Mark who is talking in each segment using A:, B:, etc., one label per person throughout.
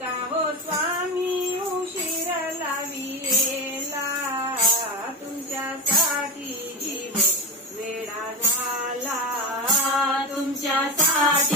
A: का हो स्वामी उशीर लाविला तुमच्यासाठी जीव वेळा झाला. तुमच्यासाठी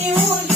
A: nenhum